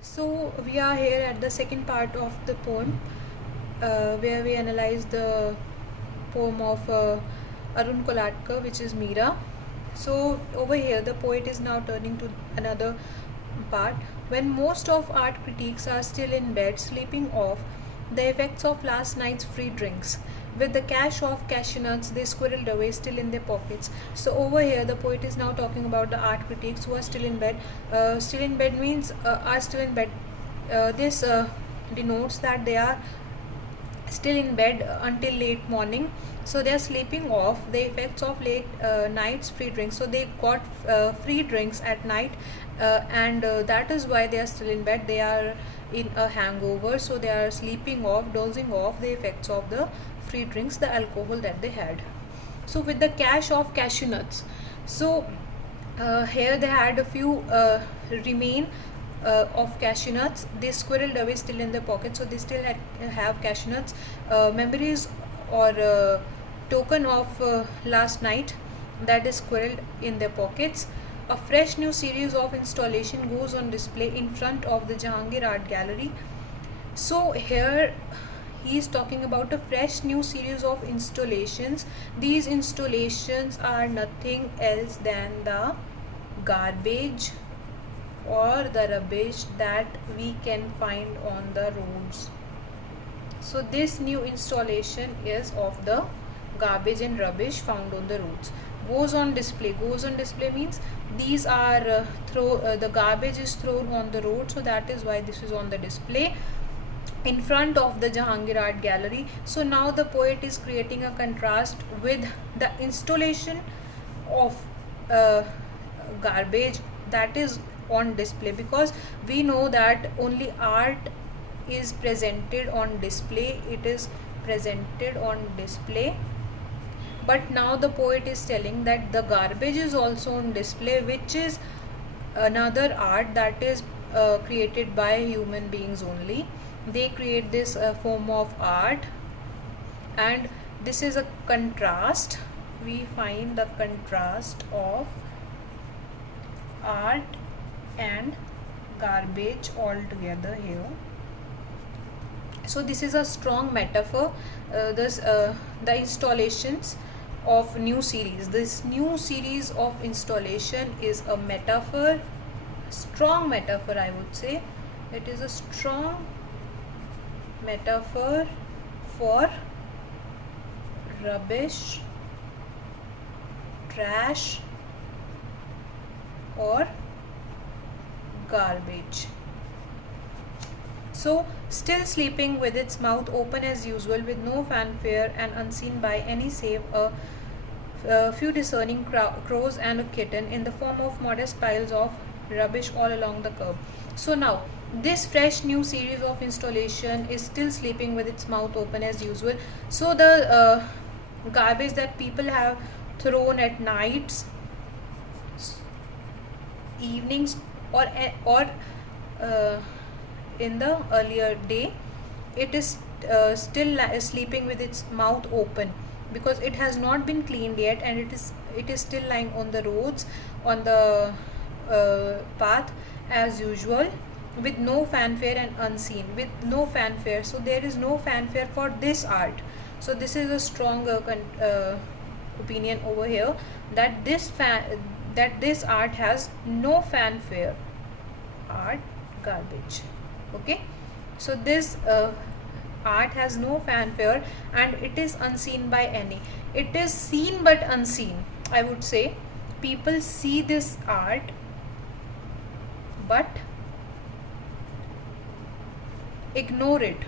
So we are here at the second part of the poem, where we analyze the poem of Arun Kolatkar, which is Meera. So over here, the poet is now turning to another part. When most of art critics are still in bed, sleeping off the effects of last night's free drinks. With the cash of cashew nuts they squirreled away still in their pockets. So over here, the poet is now talking about the art critics who are still in bed. Still in bed means are still in bed. This denotes that they are still in bed until late morning, so they are sleeping off the effects of late night's free drinks. So they got free drinks at night, and that is why they are still in bed. They are in a hangover, so they are sleeping off, dozing off the effects of the free drinks, the alcohol that they had. So with the cash of cashew nuts, so here they had a few remain of cashew nuts. They squirreled away still in their pocket, so they still have cashew nuts, memories or token of last night that is squirreled in their pockets. A fresh new series of installation goes on display in front of the Jahangir Art Gallery. So here he is talking about a fresh new series of installations. These installations are nothing else than the garbage or the rubbish that we can find on the roads. So this new installation is of the garbage and rubbish found on the roads. Goes on display means these are the garbage is thrown on the road, so that is why this is on the display in front of the Jahangir Art Gallery. So now the poet is creating a contrast with the installation of garbage that is on display, because we know that only art is presented on display, it is presented on display. But now the poet is telling that the garbage is also on display, which is another art that is created by human beings only. They create this form of art, and this is a contrast. We find the contrast of art and garbage all together here. So this is a strong metaphor. The installations of new series, this new series of installation is a metaphor, strong metaphor, I would say. It is a strong metaphor for rubbish, trash or garbage. So still sleeping with its mouth open as usual, with no fanfare and unseen by any save a few discerning crows and a kitten, in the form of modest piles of rubbish all along the curb. So now this fresh new series of installation is still sleeping with its mouth open as usual. So the garbage that people have thrown at nights, evenings, or in the earlier day, it is still sleeping with its mouth open, because it has not been cleaned yet, and it is still lying on the roads, on the path as usual, with no fanfare and unseen, with no fanfare. So there is no fanfare for this art. So this is a strong opinion over here, that this art has no fanfare. Art garbage. Okay, so this art has no fanfare, and it is unseen by any. It is seen but unseen, I would say. People see this art, but ignore it.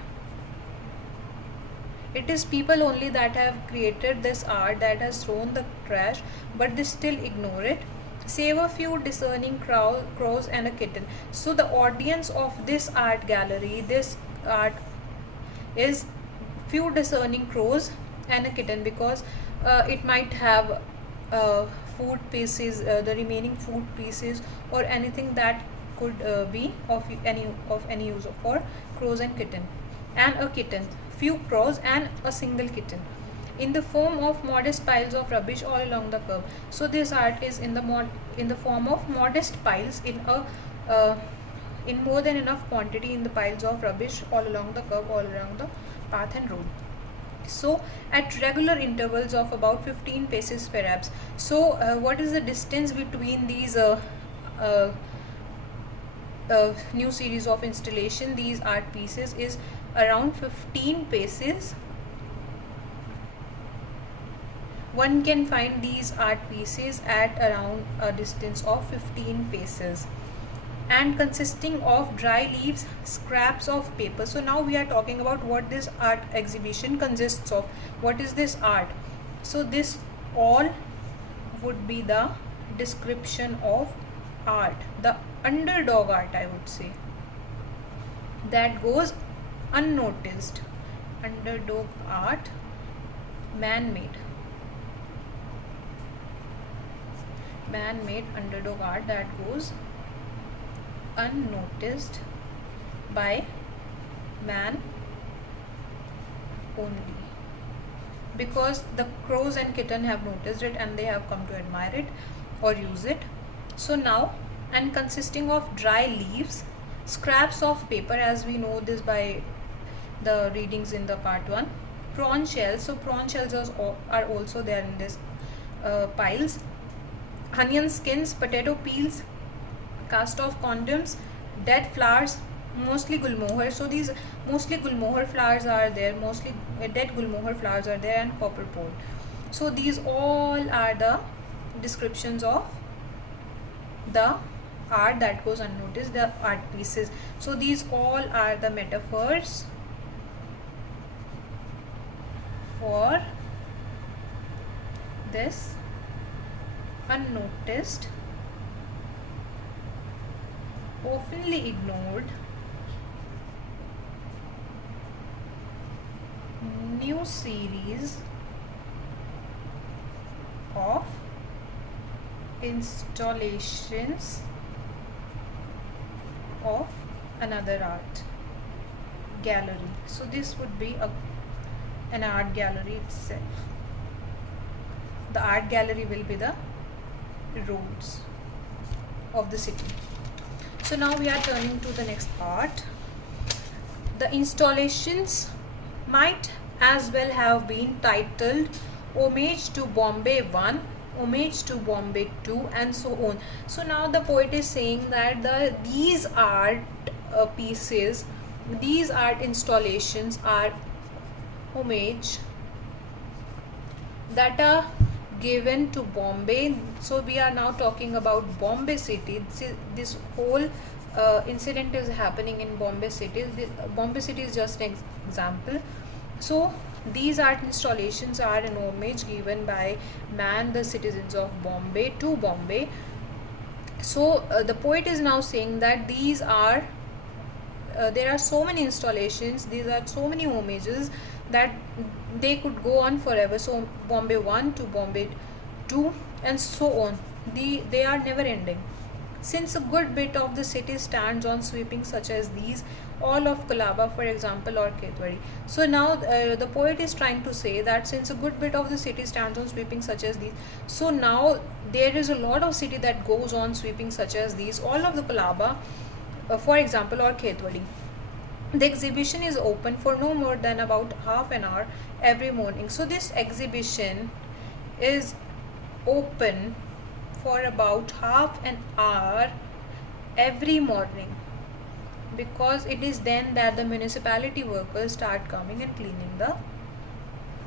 It is people only that have created this art, that has thrown the trash, but they still ignore it. Save a few discerning crows and a kitten. So the audience of this art gallery, this art, is few discerning crows and a kitten, because it might have food pieces, the remaining food pieces, or anything that could be of any use for crows and kitten, and a kitten, few crows and a single kitten, in the form of modest piles of rubbish all along the curb. So this art is in the form of modest piles in more than enough quantity in the piles of rubbish all along the curb, all along the path and road. So at regular intervals of about 15 paces perhaps. So what is the distance between these uh, new series of installation, these art pieces, is around 15 paces. One can find these art pieces at around a distance of 15 paces and consisting of dry leaves, scraps of paper. So now we are talking about what this art exhibition consists of. What is this art? So this all would be the description of art, the underdog art, I would say, that goes unnoticed. Underdog art, man-made underdog art that goes unnoticed by man only, because the crows and kitten have noticed it and they have come to admire it or use it. So now, and consisting of dry leaves, scraps of paper, as we know this by the readings in the part 1, prawn shells. So prawn shells are also there in this piles, onion skins, potato peels, cast off condoms, dead flowers, mostly gulmohar. So these mostly gulmohar flowers are there, mostly dead gulmohar flowers are there, and copper pot. So these all are the descriptions of the art that goes unnoticed, the art pieces. So these all are the metaphors for this unnoticed, oftenly ignored new series of installations of another art gallery. So this would be an art gallery itself. The art gallery will be the roads of the city. So now we are turning to the next part. The installations might as well have been titled Homage to Bombay 1, Homage to Bombay 2, and so on. So now the poet is saying that these art pieces, these art installations are homage that are given to Bombay. So we are now talking about Bombay city. This whole incident is happening in Bombay city. Bombay city is just an example. So these art installations are an homage given by man, the citizens of Bombay, to Bombay. So the poet is now saying that these are there are so many installations, these are so many homages that they could go on forever. So Bombay 1 to Bombay 2 and so on, they are never ending. Since a good bit of the city stands on sweepings such as these, all of Colaba for example, or Ketwari. So now the poet is trying to say that since a good bit of the city stands on sweepings such as these, so now there is a lot of city that goes on sweeping such as these, all of the Colaba for example, or Ketwari. The exhibition is open for no more than about half an hour every morning. So this exhibition is open for about half an hour every morning, because it is then that the municipality workers start coming and cleaning the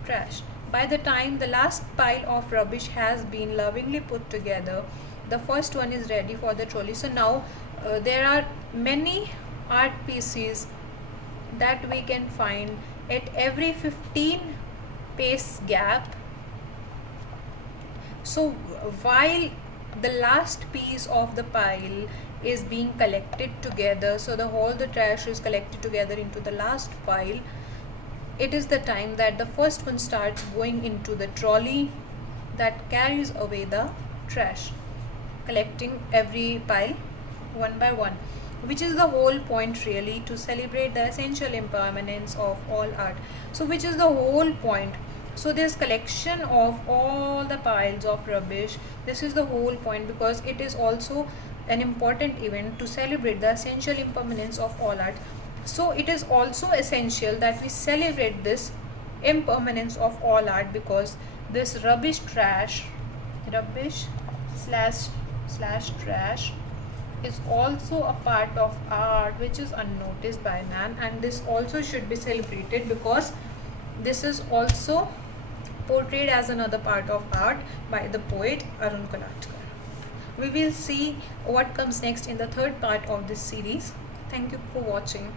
trash. By the time the last pile of rubbish has been lovingly put together, the first one is ready for the trolley. So now there are many art pieces that we can find at every 15 pace gap. So while the last piece of the pile is being collected together, so the trash is collected together into the last pile, it is the time that the first one starts going into the trolley that carries away the trash, collecting every pile one by one, which is the whole point really, to celebrate the essential impermanence of all art. So which is the whole point. So this collection of all the piles of rubbish, this is the whole point, because it is also an important event to celebrate the essential impermanence of all art. So it is also essential that we celebrate this impermanence of all art, because this rubbish slash trash is also a part of art which is unnoticed by man, and this also should be celebrated because this is also portrayed as another part of art by the poet Arun Kolatkar. We will see what comes next in the third part of this series. Thank you for watching.